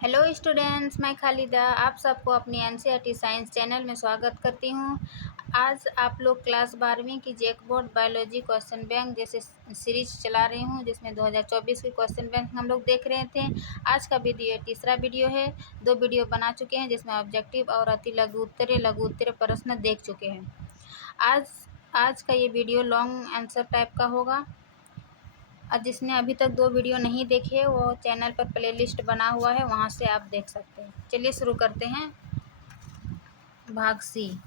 Hello students, मैं खालिदा आप सबको अपनी एनसीईआरटी साइंस चैनल में स्वागत करती हूँ। आज आप लोग क्लास 12वीं की जैकबोर्ड बायोलॉजी क्वेश्चन बैंक जैसे सीरीज चला रही हूँ, जिसमें 2024 के क्वेश्चन बैंक हम लोग देख रहे थे। आज का वीडियो तीसरा वीडियो है। 2 वीडियो बना चुके हैं, जिसमें ऑब्जेक्टिव और अति लघु उत्तरीय प्रश्न देख चुके हैं। आज का ये वीडियो लॉन्ग आंसर टाइप का होगा। और जिसने अभी तक 2 वीडियो नहीं देखे वो चैनल पर प्लेलिस्ट बना हुआ है, वहाँ से आप देख सकते हैं। चलिए शुरू करते हैं। भाग सी,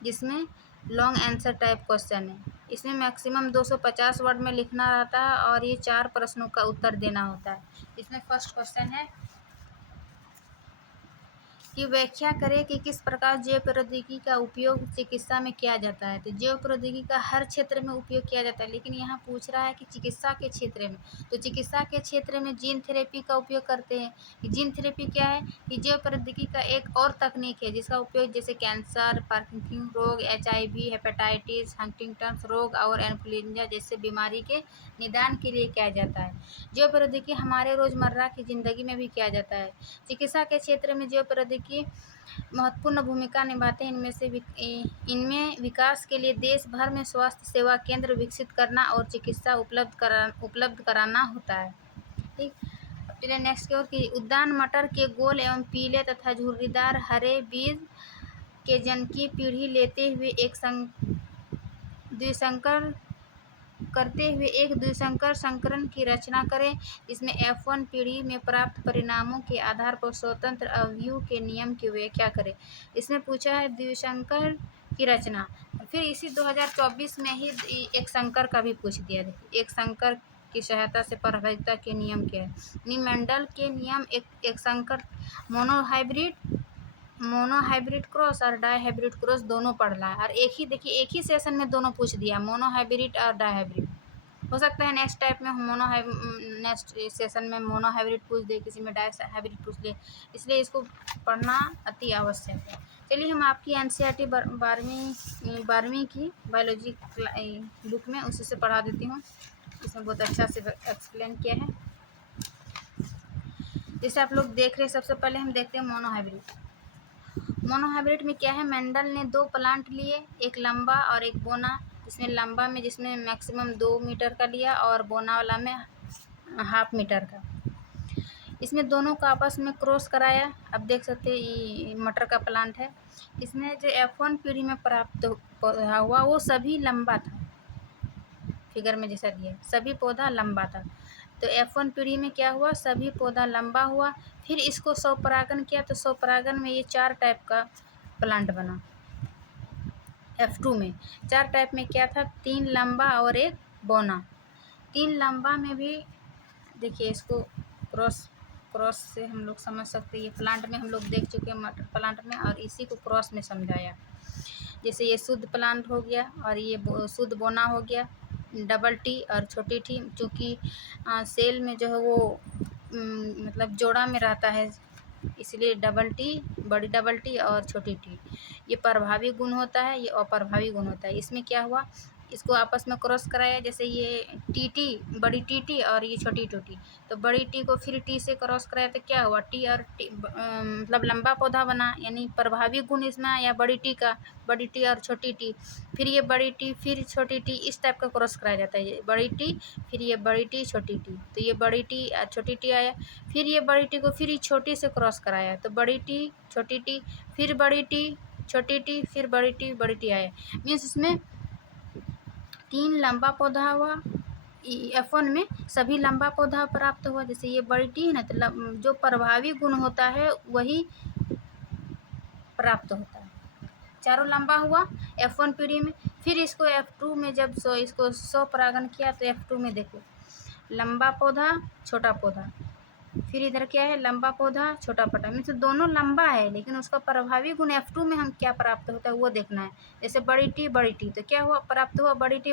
जिसमें लॉन्ग आंसर टाइप क्वेश्चन है। इसमें मैक्सिमम 250 वर्ड में लिखना रहता है और ये 4 प्रश्नों का उत्तर देना होता है। इसमें फर्स्ट क्वेश्चन है कि व्याख्या करें कि किस प्रकार जैव प्रौद्योगिकी का उपयोग चिकित्सा में किया जाता है। तो जैव प्रौद्योगिकी का हर क्षेत्र में उपयोग किया जाता है, लेकिन यहाँ पूछ रहा है कि चिकित्सा के क्षेत्र में। तो चिकित्सा के क्षेत्र में जीन थेरेपी का उपयोग करते हैं। जीन थेरेपी क्या है कि जैव प्रौद्योगिकी का एक और तकनीक है जिसका उपयोग जैसे कैंसर, पार्किंसन रोग, HIV, हेपेटाइटिस, हंटिंगटन रोग और इन्फ्लुएंजा जैसे बीमारी के निदान के लिए किया जाता है। जैव प्रौद्योगिकी हमारे रोज़मर्रा की ज़िंदगी में भी किया जाता है। चिकित्सा के क्षेत्र में जैव प्रौद्योगिकी महत्वपूर्ण भूमिका निभाते हैं। इनमें विकास के लिए देश भर में स्वास्थ्य सेवा केंद्र विकसित करना और चिकित्सा उपलब्ध कराना होता है। ठीक, चलिए नेक्स्ट की ओर कि उद्यान मटर के गोल एवं पीले तथा झुर्रीदार हरे बीज के जनकी पीढ़ी लेते हुए एक द्विसंकर संकरण की रचना करें, जिसमें F1 पीढ़ी में प्राप्त परिणामों के आधार पर स्वतंत्र अवयव के नियम की व्याख्या करें। इसमें पूछा है द्विसंकर की रचना। फिर इसी 2024 में ही एक संकर का भी पूछ दिया। देखिए, एक संकर की सहायता से प्रभाविता के नियम क्या है। मेंडल के नियम एक संकर मोनोहाइब्रिड क्रॉस और डाईहाइब्रिड क्रॉस दोनों पढ़ना है। और एक ही सेशन में दोनों पूछ दिया, मोनोहाइब्रिड और डाईहाइब्रिड। हो सकता है नेक्स्ट सेशन में मोनोहाइब्रिड पूछ दे, किसी में डाईहाइब्रिड पूछ ले, इसलिए इसको पढ़ना अति आवश्यक है। चलिए हम आपकी एनसीईआरटी 12वीं की बायोलॉजी बुक में उसी से पढ़ा देती हूँ। इसमें बहुत अच्छा से एक्सप्लेन किया है। जैसे आप लोग देख रहे हैं, सबसे पहले हम देखते हैं मोनोहाइब्रिड में क्या है। मेंडल ने 2 प्लांट लिए, एक लंबा और एक बोना। जिसमें मैक्सिमम 2 मीटर का लिया और बोना वाला में 1/2 मीटर का। इसमें दोनों का आपस में क्रॉस कराया। अब देख सकते हैं ये मटर का प्लांट है। इसमें जो F1 पीढ़ी में प्राप्त पौधा हुआ वो सभी लंबा था। फिगर में जैसा दिया सभी पौधा लंबा था। तो F1 पीढ़ी में क्या हुआ, सभी पौधा लंबा हुआ। फिर इसको स्वपरागण किया तो स्वपरागण में ये 4 टाइप का प्लांट बना। F2 में 4 टाइप में क्या था, 3 लंबा और 1 बौना। 3 लंबा में भी देखिए, इसको क्रॉस से हम लोग समझ सकते हैं। ये प्लांट में हम लोग देख चुके हैं, मटर प्लांट में, और इसी को क्रॉस में समझाया। जैसे ये शुद्ध प्लांट हो गया और ये शुद्ध बोना हो गया, डबल टी और छोटी टी। चूँकि सेल में जो है वो मतलब जोड़ा में रहता है, इसलिए डबल टी, बड़ी डबल टी और छोटी टी। ये प्रभावी गुण होता है, ये अप्रभावी गुण होता है। इसमें क्या हुआ, इसको आपस में क्रॉस कराया। जैसे ये टी बड़ी टी और ये छोटी टी, तो बड़ी टी को फिर टी से क्रॉस कराया तो क्या हुआ, टी और टी मतलब लंबा पौधा बना। यानी प्रभावी गुण इसमें आया बड़ी टी और छोटी टी। फिर ये बड़ी टी फिर छोटी टी, इस टाइप का क्रॉस कराया जाता है। ये बड़ी टी फिर ये बड़ी टी छोटी टी, तो ये बड़ी टी और छोटी टी आया। फिर ये बड़ी टी को फिर छोटी से क्रॉस कराया, तो बड़ी टी छोटी टी फिर बड़ी टी छोटी टी फिर बड़ी टी आया। मीन्स इसमें 3 लंबा पौधा हुआ। F1 में सभी लंबा पौधा प्राप्त हुआ। जैसे ये बड़ी टी है ना, तो जो प्रभावी गुण होता है वही प्राप्त होता है। चारों लंबा हुआ F1 पीढ़ी में। फिर इसको F2 में जब इसको स्वपरागण किया तो F2 में देखो लंबा पौधा छोटा पौधा, फिर इधर क्या है, लंबा पौधा छोटा पौधा। मीन्स दोनों लंबा है, लेकिन उसका प्रभावी गुण F2 में हम क्या प्राप्त होता है वो देखना है। जैसे बड़ी टी तो क्या हुआ, प्राप्त हुआ बड़ी टी।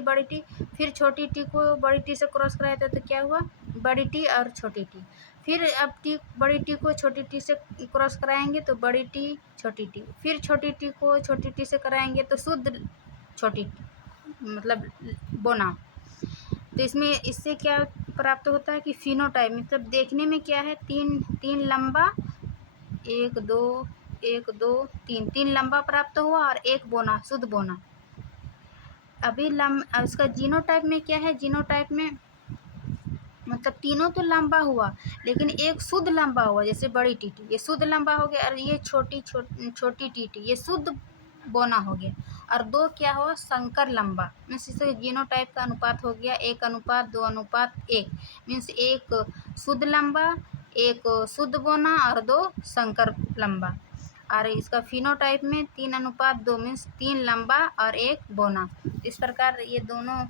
फिर छोटी टी को बड़ी टी से क्रॉस कराया था, तो क्या हुआ, बड़ी टी और छोटी टी। फिर अब बड़ी टी को छोटी टी से क्रॉस कराएंगे तो बड़ी टी छोटी टी। फिर छोटी टी को छोटी टी से कराएंगे तो शुद्ध छोटी टी, मतलब बोना। तो इससे क्या प्राप्त होता है कि फिनोटाइप, मतलब देखने में क्या है, तीन लंबा एक दो तीन, तीन लंबा प्राप्त हुआ और एक बोना, शुद्ध बोना। अभी उसका जीनोटाइप में क्या है, जीनोटाइप में मतलब तीनों तो लंबा हुआ लेकिन एक शुद्ध लंबा हुआ, जैसे बड़ी टीटी ये शुद्ध लंबा हो गया और ये छोटी टीटी ये शुद्ध बोना हो गया। और दो क्या हुआ, संकर लंबा, मीन्स इससे जीनोटाइप का अनुपात हो गया 1:2:1, मीन्स एक शुद्ध लंबा, एक शुद्ध बोना और दो संकर लंबा। और इसका फिनोटाइप में 3:2, मीन्स 3 लंबा और एक बोना। इस प्रकार ये दोनों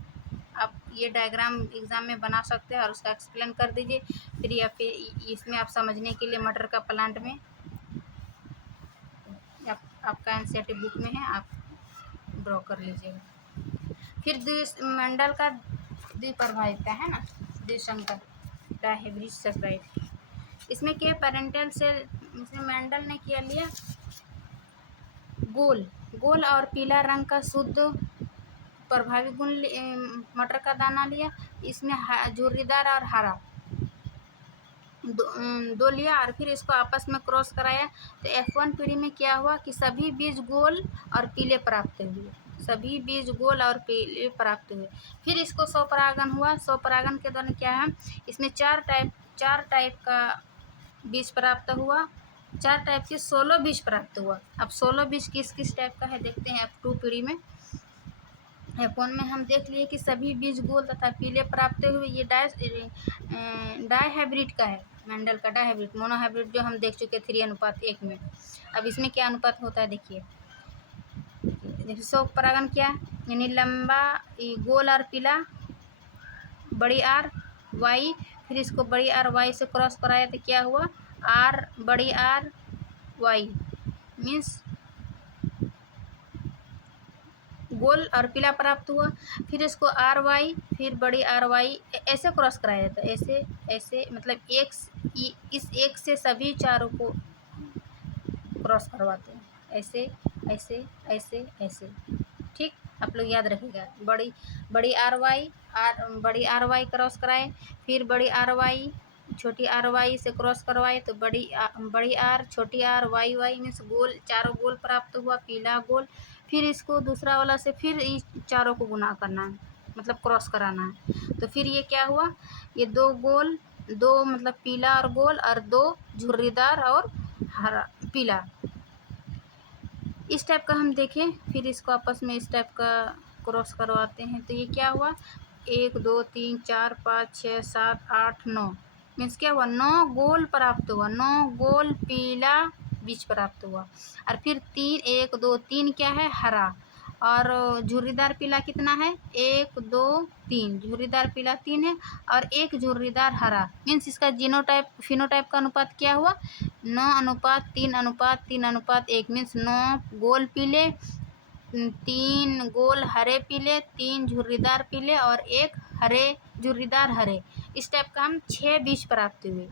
आप ये डायग्राम एग्ज़ाम में बना सकते हैं और उसका एक्सप्लेन कर दीजिए। फिर या फिर इसमें आप समझने के लिए मटर का प्लांट में आपका एनसीईआरटी बुक में है, आप ड्रॉ कर लीजिएगा। फिर द्विमंडल का द्विप्रभाविता है ना, द्विसंकर डायहेब्रिड सेपरेट। इसमें क्या पेरेंटल सेल, इसमें मेंडल ने किया लिया गोल और पीला रंग का शुद्ध प्रभावी गुण मटर का दाना लिया। इसमें झुर्रीदार और हरा दो लिया और फिर इसको आपस में क्रॉस कराया। तो F1 पीढ़ी में क्या हुआ कि सभी बीज गोल और पीले प्राप्त हुए, सभी बीज गोल और पीले प्राप्त हुए। फिर इसको स्वपरागन हुआ। स्वपरागन के दौरान क्या है, इसमें चार टाइप का बीज प्राप्त हुआ, 4 टाइप के 16 बीज प्राप्त हुआ। अब 16 बीज किस टाइप का है देखते हैं। F2 पीढ़ी में, F1 में हम देख लिए कि सभी बीज गोल तथा पीले प्राप्त हुए। ये डायहाइब्रिड का है, मेंडल का डायहाइब्रिड। मोनोहाइब्रिड जो हम देख चुके 3:1 में। अब इसमें क्या अनुपात होता है देखिए। स्वपरागन क्या, यानी लंबा गोल और पीला बड़ी आर वाई, फिर इसको बड़ी आर वाई से क्रॉस कराया तो क्या हुआ, आर बड़ी आर वाई, मीन्स गोल और पीला प्राप्त हुआ। फिर इसको आर वाई, फिर बड़ी आर वाई ऐसे क्रॉस कराया जाता है, ऐसे ऐसे, मतलब इस एक से सभी चारों को क्रॉस करवाते हैं, ऐसे ऐसे ऐसे ऐसे। ठीक, आप लोग याद रखिएगा। बड़ी आर वाई क्रॉस कराए, फिर बड़ी आर वाई छोटी आर वाई से क्रॉस करवाए तो बड़ी आर छोटी आर वाई वाई, मीन्स गोल, चारों गोल प्राप्त हुआ, पीला गोल। फिर इसको दूसरा वाला से फिर इस चारों को गुना करना है, मतलब क्रॉस कराना है। तो फिर ये क्या हुआ, ये दो गोल, दो मतलब पीला और गोल, और दो झुर्रीदार और हरा पीला, इस टाइप का हम देखें। फिर इसको आपस में इस टाइप का क्रॉस करवाते हैं तो ये क्या हुआ, 1 2 3 4 5 6 7 8 9, मीन्स क्या हुआ, 9 गोल प्राप्त हुआ, 9 गोल पीला बीज प्राप्त हुआ। और फिर 1 2 3 क्या है, हरा, और झुर्रीदार पीला कितना है, 1 2 3, झुर्रीदार पीला 3 है और एक झुर्रीदार हरा। मीन्स इसका जीनोटाइप फिनोटाइप का अनुपात क्या हुआ, 9:3:3:1, मीन्स 9 गोल पीले, 3 गोल हरे पीले, 3 झुर्रीदार पीले और एक हरे झुर्रीदार हरे। इस टाइप का हम 6 बीज प्राप्त हुए।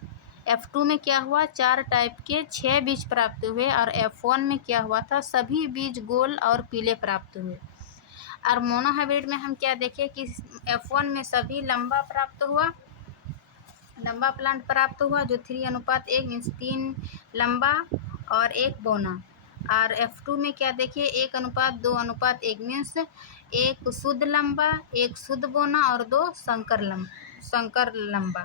F2 में क्या हुआ, 4 टाइप के 6 बीज प्राप्त हुए और F1 में क्या हुआ था, सभी बीज गोल और पीले प्राप्त हुए। और मोनोहाइब्रिड में हम क्या देखें कि F1 में सभी लंबा प्राप्त हुआ, लंबा प्लांट प्राप्त हुआ जो 3:1, मीन्स 3 लंबा और एक बोना। और F2 में क्या देखिए, 1:2:1, मीन्स एक शुद्ध लंबा, एक शुद्ध बोना और दो संकर लंबा।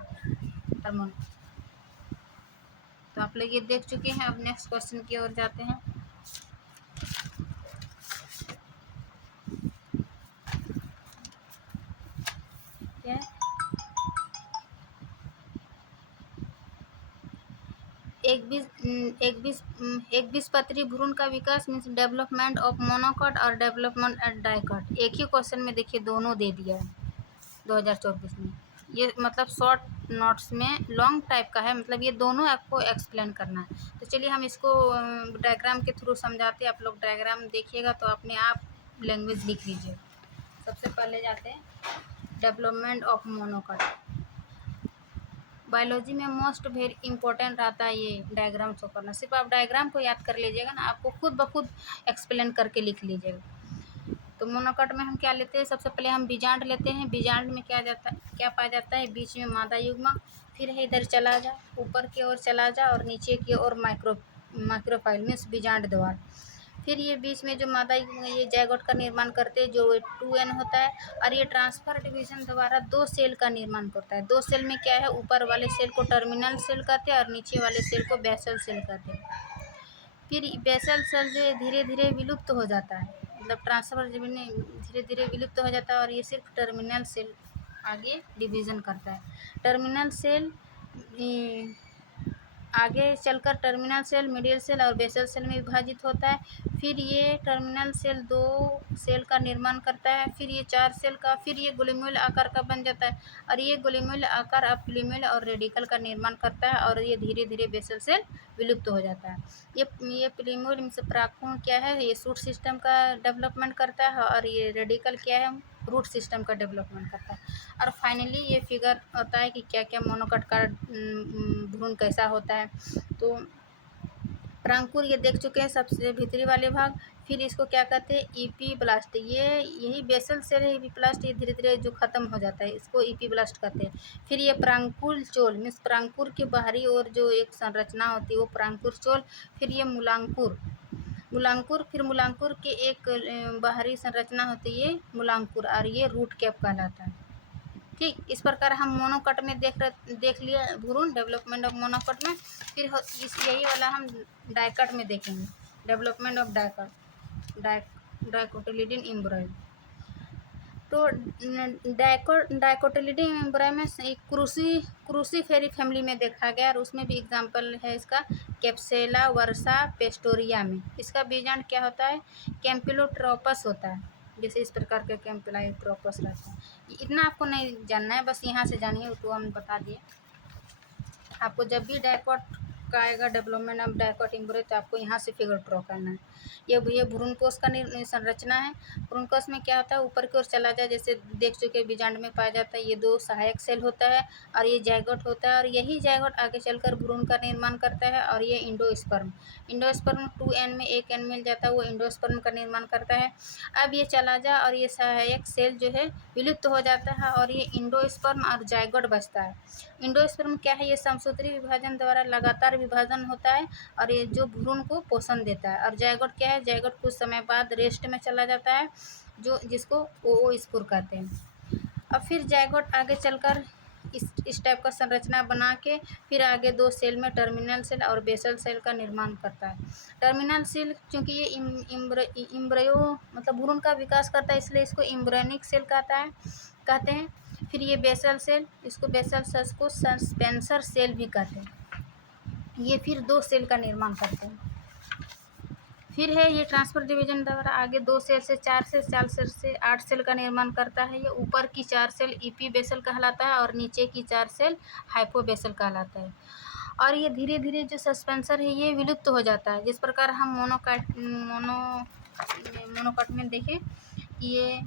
तो आप लोग ये देख चुके हैं। अब नेक्स्ट क्वेश्चन की ओर जाते हैं। क्या है, एक बीजपत्री भ्रूण का विकास, मीन्स डेवलपमेंट ऑफ मोनोकॉट और डेवलपमेंट एट डाइकॉट। एक ही क्वेश्चन में देखिए दोनों दे दिया है 2024 में। ये मतलब शॉर्ट नोट्स में लॉन्ग टाइप का है, मतलब ये दोनों आपको एक्सप्लेन करना है। तो चलिए हम इसको डायग्राम के थ्रू समझाते हैं। आप लोग डायग्राम देखिएगा तो अपने आप लैंग्वेज लिख लीजिए। सबसे पहले जाते हैं डेवलपमेंट ऑफ मोनोकॉट। बायोलॉजी में मोस्ट वेरी इंपॉर्टेंट रहता है ये डायग्राम शो करना। सिर्फ आप डायग्राम को याद कर लीजिएगा ना, आपको खुद ब खुद एक्सप्लेन करके लिख लीजिएगा। तो मोनोकॉट में हम क्या लेते हैं, सबसे पहले हम बीजांड लेते हैं। बीजांड में क्या पाया जाता है, बीच में मादा युग्मक, फिर है इधर चला जा, ऊपर की ओर चला जा और नीचे की ओर माइक्रोफाइल मीन्स बीजांड द्वार। फिर ये बीच में जो मादा ये जायगोट का निर्माण करते हैं जो 2n होता है, और ये ट्रांसफर डिवीजन द्वारा 2 सेल का निर्माण करता है। 2 सेल में क्या है, ऊपर वाले सेल को टर्मिनल सेल कहते हैं और नीचे वाले सेल को बेसल सेल कहते हैं। फिर बेसल सेल जो है धीरे धीरे विलुप्त हो जाता है, मतलब ट्रांसफर धीरे धीरे विलुप्त हो जाता है, और ये सिर्फ टर्मिनल सेल आगे डिवीज़न करता है। टर्मिनल सेल आगे चलकर टर्मिनल सेल, मिडिल सेल और बेसल सेल में विभाजित होता है। फिर ये टर्मिनल सेल 2 सेल का निर्माण करता है, फिर ये 4 सेल का, फिर ये ग्लूमेरुल आकार का बन जाता है, और ये ग्लूमेरुल आकार अब प्लूमेल और रेडिकल का निर्माण करता है, और ये धीरे धीरे बेसल सेल विलुप्त हो जाता है। ये प्लूमेरुल से परागकण क्या है, ये शूट सिस्टम का डेवलपमेंट करता है, और ये रेडिकल क्या है, रूट सिस्टम का डेवलपमेंट करता है। और फाइनली ये फिगर होता है कि क्या क्या मोनोकॉट का भ्रूण कैसा होता है। तो परागपुर ये देख चुके हैं सबसे भीतरी वाले भाग। फिर इसको क्या कहते हैं, ईपीब्लास्ट। ये यही बेसल सेल है ईपीब्लास्ट, ये धीरे धीरे जो खत्म हो जाता है इसको ईपीब्लास्ट कहते हैं। फिर ये परागपुर चोल मीन्स परागपुर के बाहरी ओर जो एक संरचना होती है वो परागपुर चोल। फिर ये मूलांकुर, फिर मूलांकुर के एक बाहरी संरचना होती है मूलांकुर, और ये रूट कैप कहलाता है। ठीक, इस प्रकार हम मोनोकॉट में देख लिया भ्रूण, डेवलपमेंट ऑफ मोनोकॉट में। फिर यही वाला हम डाइकॉट में देखेंगे, डेवलपमेंट ऑफ डाइकोटिलिडन एम्ब्रॉय। तो डाइकोटिलिडन एम्ब्रॉय में क्रूसीफेरी फैमिली में देखा गया, और उसमें भी एग्जाम्पल है इसका कैप्सेला वर्सा पेस्टोरिया में। इसका बीजांड क्या होता है, कैम्पिलोट्रोपस होता है, जैसे इस प्रकार का कैम्पिलोट्रोपस रहता है। इतना आपको नहीं जानना है, बस यहाँ से जानिए, तो हम बता दिए। आपको जब भी डाइकॉट का आएगा डेवलपमेंट ऑफ डाइकॉट एम्ब्रॉय, तो आपको यहाँ से फिगर ड्रॉ करना है। ये भ्रूणकोश का संरचना है। भ्रूणकोश में क्या होता है, ऊपर की ओर चला जाए, जैसे देख चुके बीजांड में पाया जाता है, ये 2 सहायक सेल होता है, और ये जायगोट होता है, और यही जायगोट आगे चलकर भ्रूण का निर्माण करता है। और ये इंडोस्पर्म 2n में 1n मिल जाता है, वो इंडोस्पर्म का निर्माण करता है। अब ये चला जाए और ये सहायक सेल जो है विलुप्त हो जाता है, और ये इंडोस्पर्म और जायगोट बचता है। इंडोस्पर्म क्या है, ये समसूत्री विभाजन द्वारा लगातार विभाजन होता है, और ये जो भ्रूण को पोषण देता है। और जायगोट क्या है, जायगोट कुछ समय बाद रेस्ट में चला जाता है, जिसको ओओस्पोर कहते हैं। अब फिर जायगोट आगे चलकर इस टाइप का संरचना बना के फिर आगे 2 सेल में टर्मिनल सेल और बेसल सेल का निर्माण करता है। टर्मिनल सेल चूँकि ये इम्ब्रियो मतलब भ्रूण का विकास करता है, इसलिए इसको इम्ब्रियोनिक सेल कहते हैं। फिर ये बेसल सेल, इसको बेसल सेल को सस्पेंसर सेल भी कहते हैं। ये फिर 2 सेल का निर्माण करते हैं। फिर है ये ट्रांसफर डिवीजन द्वारा आगे 2 सेल से 4 सेल, 4 सेल से 8 सेल का निर्माण करता है। ये ऊपर की 4 सेल ईपी बेसल कहलाता है, और नीचे की 4 सेल हाइपो बेसल कहलाता है। और ये धीरे धीरे जो सस्पेंसर है ये विलुप्त हो जाता है। जिस प्रकार हम मोनोकॉट में देखें, ये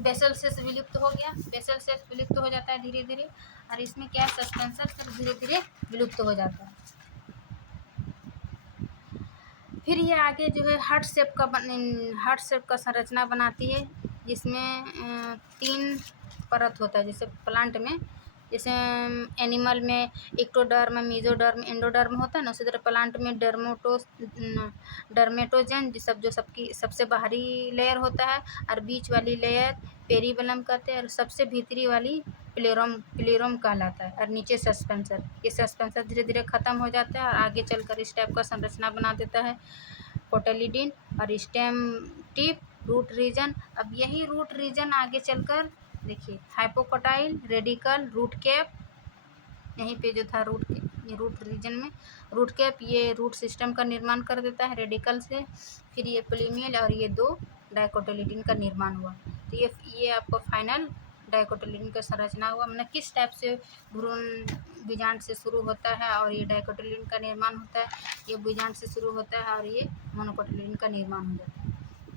बेसल से विलुप्त हो गया, बेसल से विलुप्त हो जाता है धीरे धीरे, और इसमें क्या है, सस्पेंसर से धीरे धीरे विलुप्त हो जाता है। फिर ये आगे जो है हार्ट शेप का संरचना बनाती है, जिसमें 3 परत होता है। जैसे प्लांट में, जैसे एनिमल में एक्टोडर्म, मेसोडर्म, एंडोडर्म होता है ना, उसी तरह प्लांट में डर्मेटोजन जो सबकी सबसे बाहरी लेयर होता है, और बीच वाली लेयर पेरिबलम कहते हैं, और सबसे भीतरी वाली प्लेरोम कहलाता है, और नीचे सस्पेंसर। ये सस्पेंसर धीरे धीरे ख़त्म हो जाता है और आगे चलकर इस टाइप का संरचना बना देता है कोटिलिडन और स्टेम टिप रूट रीजन। अब यही रूट रीजन आगे चलकर देखिए हाइपोकोटाइल, रेडिकल, रूट कैप, यहीं पे जो था रूट रीजन में रूट कैप, ये रूट सिस्टम का निर्माण कर देता है रेडिकल से। फिर ये प्लूमेल और ये 2 डाइकोटिलिडन का निर्माण हुआ। तो ये आपको फाइनल डाइकोटिलिडन का संरचना हुआ, मतलब किस टाइप से भ्रूण बीजांड से शुरू होता है और ये डाइकोटिलिडन का निर्माण होता है। ये बीजांड से शुरू होता है और ये मोनोकोटिलिडन का निर्माण हो जाता है।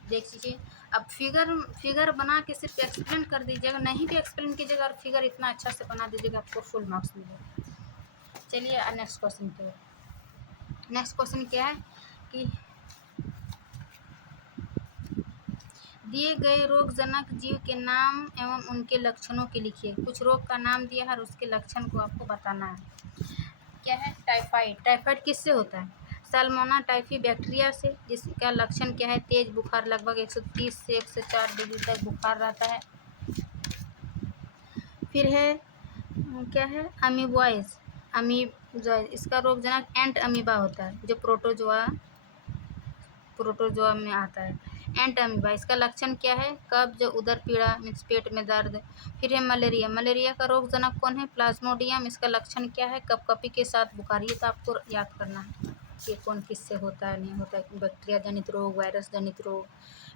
देख लीजिए। अब फिगर बना के सिर्फ एक्सप्लेन कर दीजिएगा, नहीं भी एक्सप्लेन कीजिएगा और फिगर इतना अच्छा से बना दीजिएगा, आपको फुल मार्क्स मिलेगा। चलिए नेक्स्ट क्वेश्चन पे। नेक्स्ट क्वेश्चन क्या है कि दिए गए रोगजनक जीव के नाम एवं उनके लक्षणों के लिखिए। कुछ रोग का नाम दिया है और उसके लक्षण को आपको बताना है। क्या है, टाइफाइड। टाइफाइड किससे होता है, साल्मोना टाइफी बैक्टीरिया से, जिसका लक्षण क्या है, तेज बुखार, लगभग 130 से 104 डिग्री तक बुखार रहता है। फिर है क्या है, अमीबॉइज, इसका रोगजनक एंट अमीबा होता है, जो प्रोटोजोआ में आता है। एंट अमीबा, इसका लक्षण क्या है, कब्ज, उदर पीड़ा मीन्स पेट में दर्द। फिर है मलेरिया का रोगजनक कौन है, प्लाज्मोडियम, इसका लक्षण क्या है, कपकपी के साथ बुखार। ये तो आपको याद करना है कि कौन किससे होता है, नहीं होता है, बैक्टीरिया जनित रोग, वायरस जनित रोग।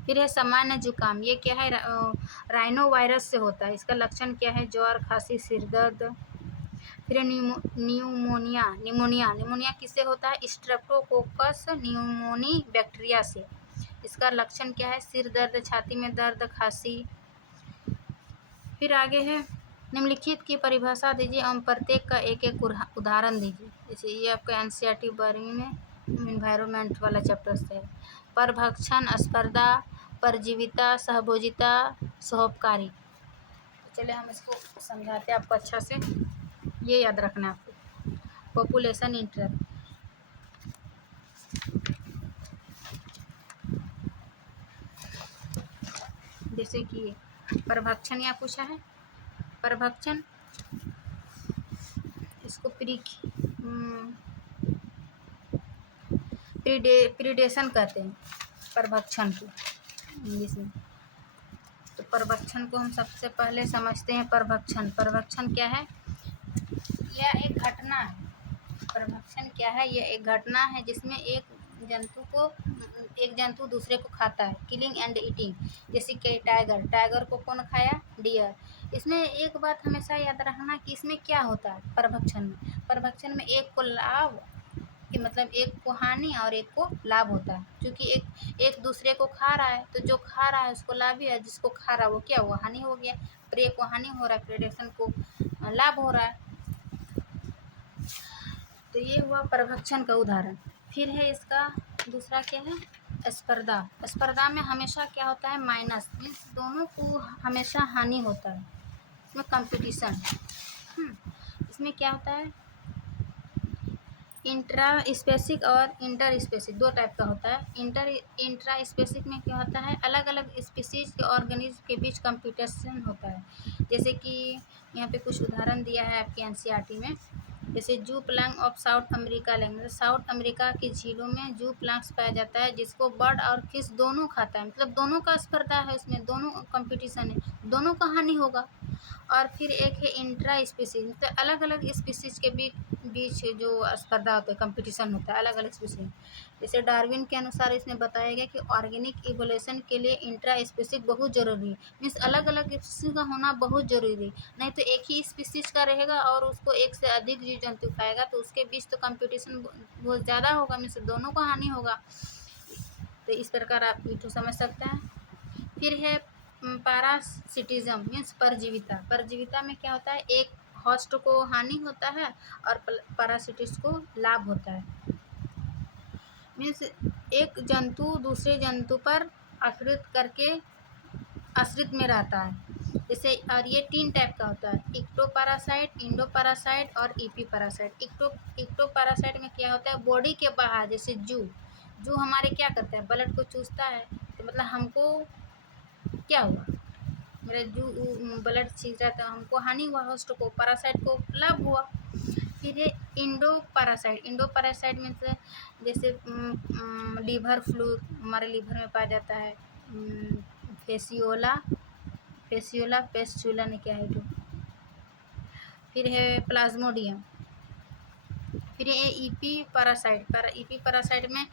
फिर है सामान्य जुकाम, ये क्या है, राइनो वायरस से होता है, इसका लक्षण क्या है, ज्वर, खांसी, सिर दर्द। फिर है निमोनिया किससे होता है, स्ट्रेप्टोकोकस न्यूमोनी बैक्टीरिया से, इसका लक्षण क्या है, सिर दर्द, छाती में दर्द, खांसी। फिर आगे है, निम्नलिखित की परिभाषा दीजिए एवं प्रत्येक का एक एक उदाहरण दीजिए। जैसे ये आपका एनसीईआरटी बारहवीं में इन्वायरमेंट वाला चैप्टर से है। परभक्षण, स्पर्धा, परजीविता, सहभोजिता, सहोपकारी। चलिए हम इसको समझाते हैं आपको अच्छा से, ये याद रखना है आपको। पॉपुलेशन इंटरेक्ट, जैसे कि परभक्षण यहाँ पूछा है, परभक्षण इसको प्रीडेशन कहते हैं परभक्षण को इंग्लिश में। तो परभक्षण को हम सबसे पहले समझते हैं। परभक्षण क्या है, यह एक घटना है। परभक्षण क्या है, यह एक घटना है जिसमें एक जंतु दूसरे को खाता है। किलिंग एंड ईटिंग, जैसे कि टाइगर को कौन खाया, डियर। इसमें एक बात हमेशा याद रखना कि इसमें क्या होता है, परभक्षण में एक को लाभ कि मतलब एक को हानि और एक को लाभ होता है। क्योंकि एक दूसरे को खा रहा है, तो जो खा रहा है उसको लाभ ही है, जिसको खा रहा है वो क्या हुआ, हानि हो गया। प्रे को हानि हो रहा है, प्रेडेशन को लाभ हो रहा है। तो ये हुआ परभक्षण का उदाहरण। फिर है इसका दूसरा क्या है, स्पर्धा में हमेशा क्या होता है, माइनस, मीन्स दोनों को हमेशा हानि होता है। इसमें कंपटीशन, इसमें क्या होता है, इंट्रा स्पेसिक और इंटर स्पेसिक, दो टाइप का होता है। इंट्रा स्पेसिक में क्या होता है, अलग अलग स्पीसीज के ऑर्गेनिज्म के बीच कंपटीशन होता है। जैसे कि यहाँ पे कुछ उदाहरण दिया है आपके एनसीईआरटी में। जैसे जू Planck of south America language, south America की झीलों में जू प्लांग्स पाया जाता है, जिसको बर्ड और फिश दोनों खाता है। मतलब दोनों का स्पर्धा है, उसमें दोनों कंपटीशन है, दोनों का हानि होगा। और फिर एक है इंट्रा स्पीसीज, मतलब अलग अलग स्पीसीज के बीच जो स्पर्धा होता है, कंपटीशन होता है अलग अलग स्पीसीज। जैसे डार्विन के अनुसार इसमें बताया गया कि ऑर्गेनिक इवोल्यूशन के लिए इंट्रा स्पीसीज बहुत जरूरी है। मीन्स अलग अलग स्पीसीज का होना बहुत जरूरी है, नहीं तो एक ही स्पीसीज का रहेगा और उसको एक से अधिक जीव जंतु खाएगा तो उसके बीच तो कंपटीशन बहुत ज़्यादा होगा, मीन्स दोनों को हानि होगा। तो इस प्रकार आप ये तो समझ सकते हैं। फिर है पैरासिटिज्म मीन्स परजीविता में क्या होता है, एक होस्ट को हानि होता है और पैरासिटिस को लाभ होता है। मीन्स एक जंतु दूसरे जंतु पर आश्रित में रहता है। जैसे और ये 3 टाइप का होता है, इक्टोपैरासाइट, इंडोपैरासाइट और ईपी पैरासाइट। इक्टोपैरासाइट में क्या होता है, बॉडी के बाहर, जैसे जू हमारे क्या करता है, ब्लड को चूसता है, तो मतलब हमको क्या हुआ, मेरा जो ब्लड छींच रहा था हमको हानि हुआ, होस्ट को, पैरासाइट को लाभ हुआ। फिर ये इंडो पैरासाइट में से जैसे लीवर फ्लू हमारे लीवर में पाया जाता है। फेसियोला पेस्चुला ने क्या है तो। फिर है प्लाज्मोडियम। फिर ये ईपी पैरासाइट में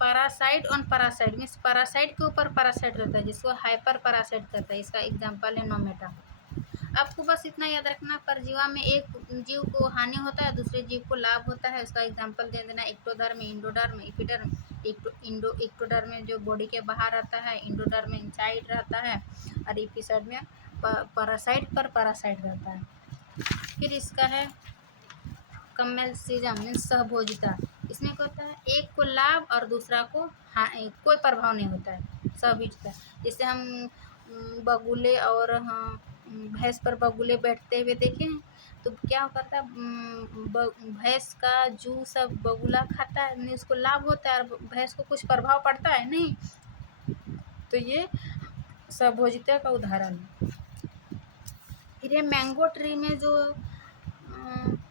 parasite on parasite means parasite के ऊपर पैरासाइट रहता है, जिसको हाइपर पैरासाइट कहता है। इसका एग्जांपल है नोमेटा। आपको बस इतना याद रखना, परजीवा में एक जीव को हानि होता है, दूसरे जीव को लाभ होता है। उसका एग्जांपल दे देना, एक्टोडर्म, इंडोडर्म, एपिडर्म। एक्टोडर्म में जो बॉडी के बाहर रहता है, इंडोडर्म में इनसाइड रहता है और एपिसाइड में पैरासाइट पर पैरासाइट रहता है। फिर इसका है कमेल्सिज्म मीन्स सहभोजिता। इसमें क्या होता है, एक को लाभ और दूसरा को कोई प्रभाव नहीं होता है, सहभोजिता। जैसे हम बगुले और भैंस पर बगुले बैठते हुए देखे हैं, तो क्या करता है, भैंस का जूस सब बगुला खाता है, नहीं उसको लाभ होता है और भैंस को कुछ प्रभाव पड़ता है नहीं। तो ये स्वभोजिता का उदाहरण है। फिर ये मैंगो ट्री में जो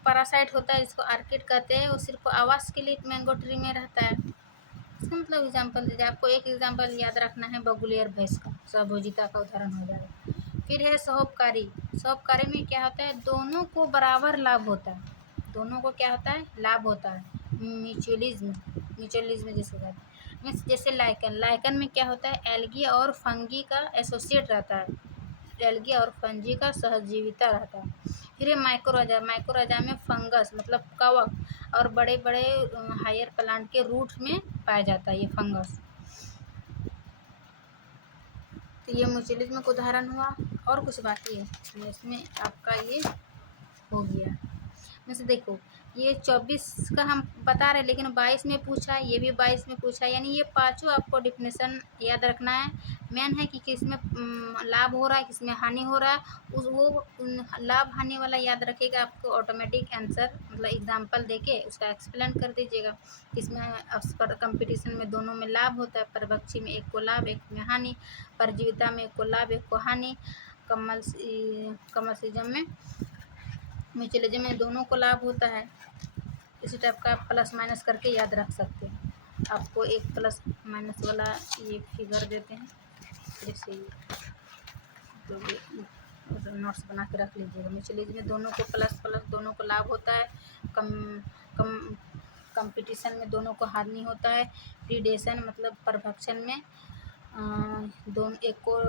पैरासाइट होता है जिसको आर्किड कहते हैं, वो सिर्फ आवास के लिए मैंगो ट्री में रहता है। इसका मतलब एग्जाम्पल दीजिए, आपको एक एग्जाम्पल याद रखना है बगुले और भैंस का, स्वभोजिता का उदाहरण हो जाएगा। फिर है सहोपकारी। सहोपकारी में क्या होता है, दोनों को बराबर लाभ होता है, दोनों को क्या होता है, लाभ होता है। म्यूचुअलिज्म, म्यूचुअलिज्म जिसे कहते हैं, मीन्स जैसे लाइकन, लाइकन में क्या होता है, एल्गी और फंगी का एसोसिएट रहता है, एल्गी और फंगी का सहजीविता रहता है। फिर ये माइक्रोरजा, माइक्रोरजा में फंगस मतलब कवक और बड़े बड़े हायर प्लांट के रूट में पाया जाता है ये फंगस। तो ये म्यूचुअलिज्म का उदाहरण हुआ। और कुछ बाकी है इसमें, आपका ये हो गया। वैसे देखो ये 24 का हम बता रहे हैं, लेकिन 22 में पूछा है, ये भी 22 में पूछा है, यानी ये पांचों आपको डिफिनेशन याद रखना है। मेन है कि किसमें लाभ हो रहा है, किसमें हानि हो रहा है, वो लाभ हानि वाला याद रखिएगा, आपको ऑटोमेटिक आंसर मतलब एग्जाम्पल देके उसका एक्सप्लेन कर दीजिएगा। इसमें कंपटीशन में दोनों में लाभ होता है, परभक्षी में एक को लाभ एक में हानि, परजीविता में एक को लाभ एक को हानि, कमर्शियलिज्म में म्यूचुअलिज्म में दोनों को लाभ होता है। इसी टाइप का आप प्लस माइनस करके याद रख सकते हैं। आपको एक प्लस माइनस वाला ये फिगर देते हैं, जैसे ये तो नोट्स बना के रख लीजिएगा। म्यूचुअलिज्म में दोनों को प्लस प्लस दोनों को लाभ होता है, कंपटीशन में दोनों को हानि होता है, प्रीडेशन मतलब परभक्षण में दोनों एक को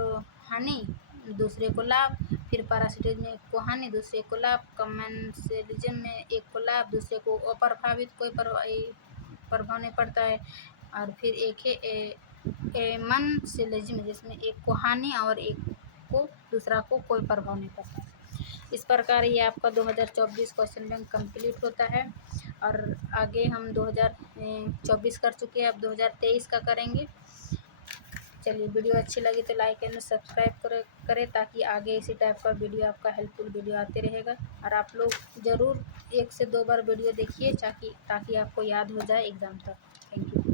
हानि दूसरे को लाभ, फिर पैरासिटिज्म में एक को हानि दूसरे को लाभ, कमेंसलिज्म में एक को लाभ दूसरे को अप्रभावित, कोई प्रभाव नहीं पड़ता है। और फिर एक है एमनसिलिज्म जिसमें एक को हानि और एक को दूसरा को कोई प्रभाव नहीं पड़ता। इस प्रकार ये आपका 2024 क्वेश्चन बैंक कंप्लीट होता है। और आगे हम 2024 कर चुके हैं, अब 2023 का करेंगे। चलिए वीडियो अच्छी लगी तो लाइक एंड सब्सक्राइब करें ताकि आगे इसी टाइप का वीडियो आपका हेल्पफुल वीडियो आते रहेगा। और आप लोग ज़रूर 1 से 2 बार वीडियो देखिए ताकि आपको याद हो जाए एग्ज़ाम तक। Thank you.